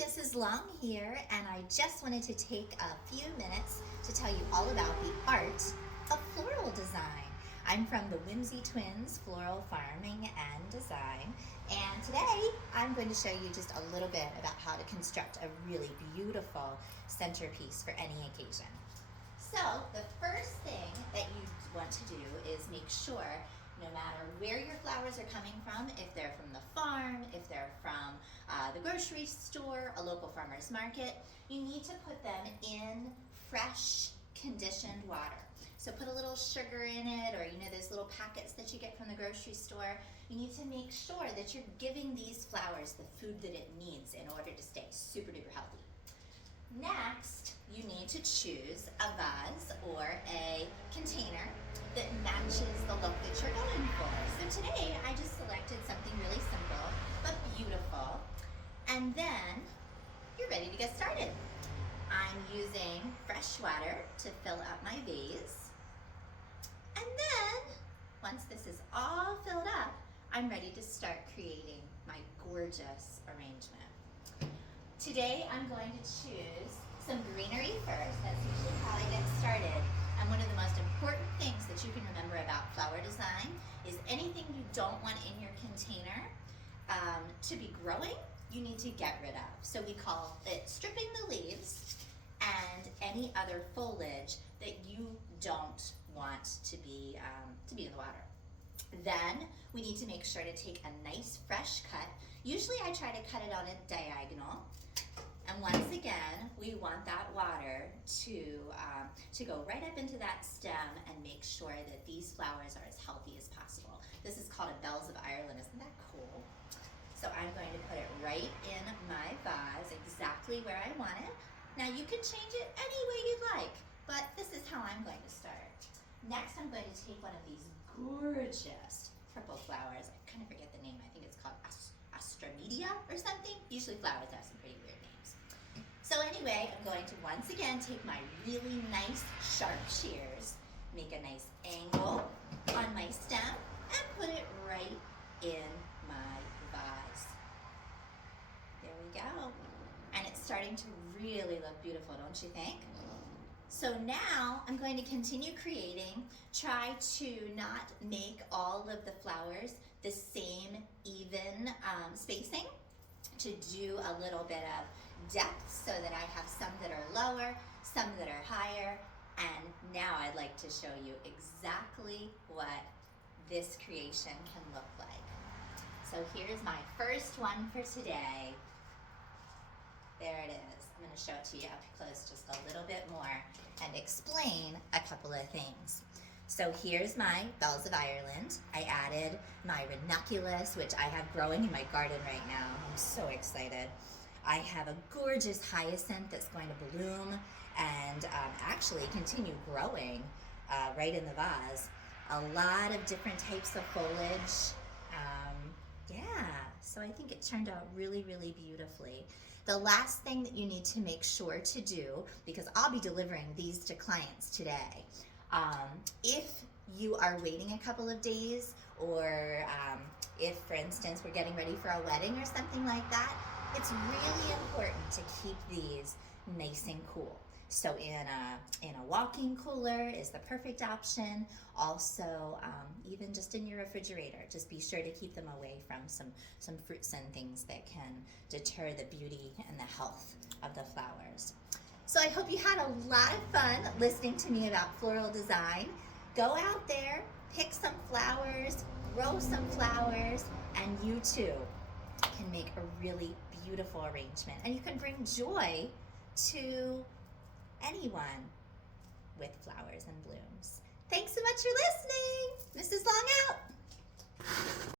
Mrs. Long here, and I just wanted to take a few minutes to tell you all about the art of floral design. I'm from the Whimsy Twins Floral Farming and Design, and today I'm going to show you just a little bit about how to construct a really beautiful centerpiece for any occasion. So the first thing that you want to do is make sure, no matter where your flowers are coming from, if they're from the farm, if they're from the grocery store, a local farmer's market, you need to put them in fresh conditioned water. So put a little sugar in it, or those little packets that you get from the grocery store. You need to make sure that you're giving these flowers the food that it needs in order to stay super duper healthy. Next, you need to choose a vase or a container that matches the look that you're going for. So today, I just selected something really simple but beautiful, and then you're ready to get started. I'm using fresh water to fill up my vase, and then once this is all filled up, I'm ready to start creating my gorgeous arrangement. Today I'm going to choose some greenery first. That's usually how I get started. And one of the most important things that you can remember about flower design is anything you don't want in your container to be growing, you need to get rid of. So we call it stripping the leaves and any other foliage that you don't want to be in the water. Then we need to make sure to take a nice fresh cut. Usually I try to cut it on a diagonal. And once again, we want that water to go right up into that stem and make sure that these flowers are as healthy as possible. This is called a Bells of Ireland. Isn't that cool? So I'm going to put it right in my vase, exactly where I want it. Now you can change it any way you'd like, but this is how I'm going to start. Next, I'm going to take one of these gorgeous purple flowers. I kind of forget the name. I think it's called Astromedia or something. Usually flowers have some pretty weird names. So anyway, I'm going to once again take my really nice sharp shears, make a nice angle on my stem, and put it right in my vase. There we go. And it's starting to really look beautiful, don't you think? So now I'm going to continue creating. Try to not make all of the flowers the same even spacing, to do a little bit of depth so that I have some that are lower, some that are higher, and now I'd like to show you exactly what this creation can look like. So here's my first one for today. There it is. I'm going to show it to you up close just a little bit more and explain a couple of things. So here's my Bells of Ireland. I added my ranunculus, which I have growing in my garden right now. I'm so excited. I have a gorgeous hyacinth that's going to bloom and actually continue growing right in the vase. A lot of different types of foliage. Yeah, so I think it turned out really, really beautifully. The last thing that you need to make sure to do, because I'll be delivering these to clients today, if you are waiting a couple of days, or if, for instance, we're getting ready for a wedding or something like that, it's really important to keep these nice and cool. So in a walk-in cooler is the perfect option. Also, even just in your refrigerator, just be sure to keep them away from some fruits and things that can deter the beauty and the health of the flowers. So I hope you had a lot of fun listening to me about floral design. Go out there, pick some flowers, grow some flowers, and you too can make a really beautiful arrangement. And you can bring joy to anyone with flowers and blooms. Thanks so much for listening. Mrs. Long out.